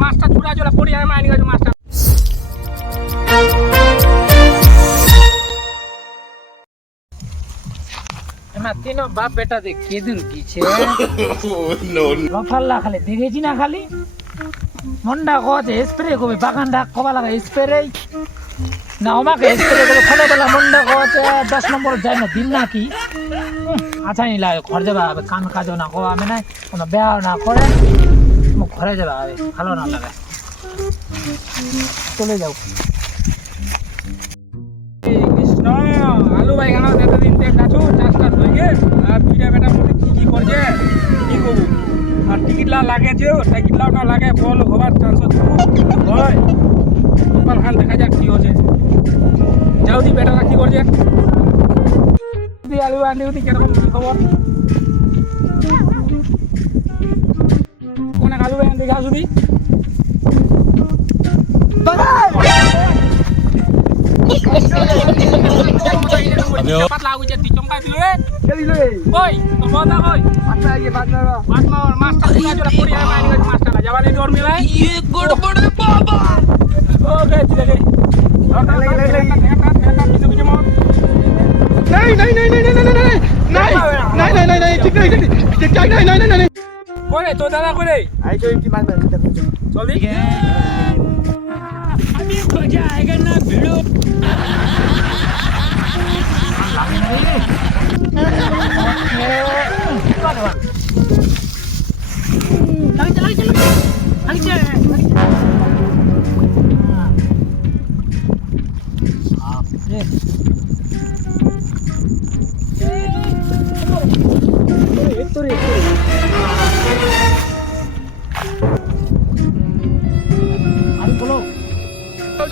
মাছটা ছুটা চলে পড়ি আমি আনি গেছি মাছটা তিনো বাপ বেটা দেখ কেদুর গিছে রফাল্লা খালি দেখেছি না খালি মন্ডা কছে স্প্রে করবে বাগানটা কবা লাগা স্প্রে না আমাকে স্প্রে করে ফলে বেলা মন্ডা কছে 10 নম্বর যায় না দিন নাকি আচ্ছা নি লাগে ঘর যাবা কাম কাজ না কবা আমি না কোনো বেয়া না করে ঘরে যাবা ভালো না লাগে চলে যাও কৃষ্ণ আলু বাইগানা এতদিন দেখ গাছু চাষ কাজ হয়ে আর দুইটা বেটা মধ্যে কি করছে কি করবো আর টিকিটলা লাগেছে টিকিটলাটা লাগে বল হবার চান্স হয় দোকান খান দেখা যাক কি হচ্ছে যাও দি বেটারা কি করছে আলু আনি উনি কিরকম কি খবর কোন আলু বাইগান দেখা শুধু পাতলা হইছে তুই চমকাই দিল রে দিল রে ওই তো বদা কই পাতলা আগে পাতলা মাছটা পুরা জোড়া পড়ি আমি আনি গেছি মাছটা যাবানি দর মিলাই ये गड़बड़ है बाबा ओके ঠিক আছে नहीं ठीक नहीं कोई तो दादा कोई आई तो की मार चल दी अभी मजा आएगा ना भिड़ो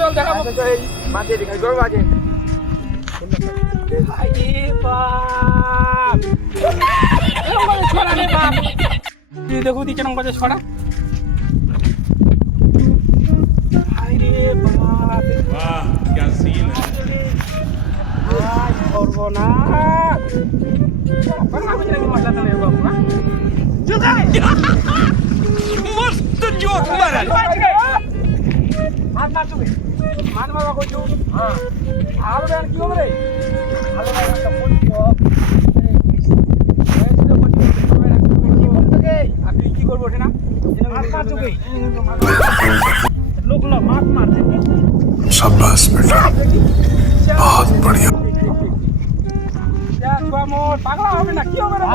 चल देखा माछे दिखाई गो बाजे आई बाप एरम बाजे छोड़ा रे बाप ये देखो दी केरम बाजे छोड़ा आई रे बाप वाह क्या सीन है आज করবো না बना बजे लगी मसला तो नहीं बाबू ना जुगा मस्त जोक मारा मार चुके मार बाबा को जो हां आलो यार की हो रे आलो भाई का फोन को ऐसे को जो की बोलते के আপনি কি করব ওঠে না মার চুকে লোক লো মার দে शाबाश बेटा बहुत बढ़िया क्या छुआ मोर पागला হবে না কি হবে রে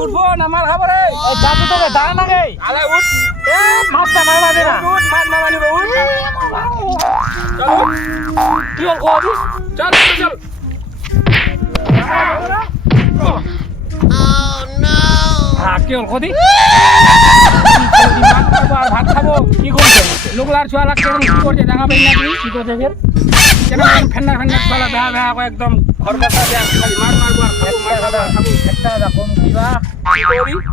উঠবো না মার খাবো রে যাবো তোকে দাঁড়া না গে আলে উঠ মাছটা মারা দে না উঠ মাছ মারা নিব উঠ চল কি হল কবি চল চল Oh no কি হল কদি আর ভাত খাবো কি করছে লোকলার ছোয়া লাগছে কি করছে দেখা পাই না কি করছে ফের কেন ফেন্না ফেন্না চলা বেহা বেহা একদম ঘর কথা দেয়া খালি মার খাবো একটা রকম কিবা কি করি ওর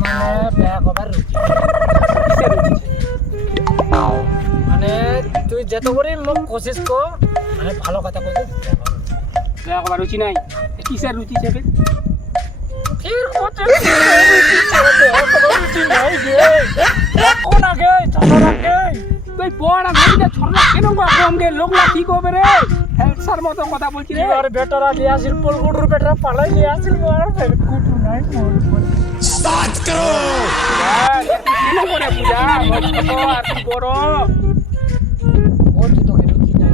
মানে বেহা কবার মানে তুই যত করে মুখ কোশিশ কর মানে ভালো কথা কইতে বেহা কবার রুচি নাই কিসের রুচি চেপে ফির কোতে রুচি নাই গে কোন আগে চলা গে তুই বড় ভাইটা ছড়লা কেন কম গে লোকলা কি কবে রে হেলসার মতো কথা বলছি রে আর বেটারা নিয়ে আসিল পলগুড়ুর বেটারা পালাই নিয়ে আসিল আর কুটু নাই মোর স্টার্ট করো কি করে বুঝা তো আর কি করো ও তো তোকে রুচি নাই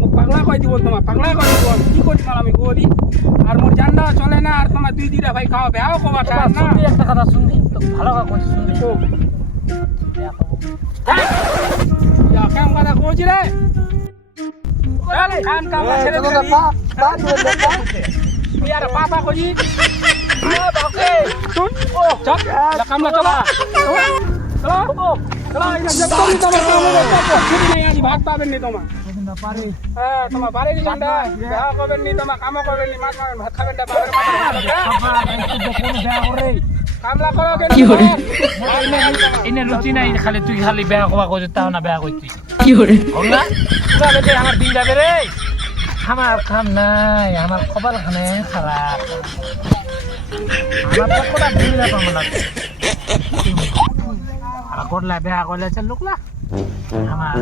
মো পাগলা কই দিব তোমার পাগলা কই দিব কি করছ আমি করি আর মোর জান্ডা চলে না আর তোমার দুই দিরা ভাই খাও বেও কবা না শুনবি একটা কথা শুনবি তো ভালো কথা কইছিস শুনবি তো Ya kan kada koji re. Kan ছেড়ে দে পা biar papa koji. Oke. Sun. Cok. Ya kamla চলা। চলো। চলো এটা জব্দ নি তোমার কাম ছুটি নাই আনি ভাত পাবেন নি তোমার। না পারে। হ্যাঁ তোমার পারে নি জান্ডা। বেয়া করবেন নি তোমার কাম করবেন নি মাছ ভাত খাবেন না পাবে। বাবা একটু দেখুন বেয়া করে। কামলা করো কি করে? এনে রুচি নাই খালি তুই খালি বেয়া কবা কইছ তাও না বেয়া কইতি কি করে? হল না পুরা বেটে আমার দিন যাবে রে আমার কাম নাই আমার কপাল খানে খারাপ আমার তো কোটা দিন না পাম না আর করলা বেয়া কইলে চল লোকলা আমার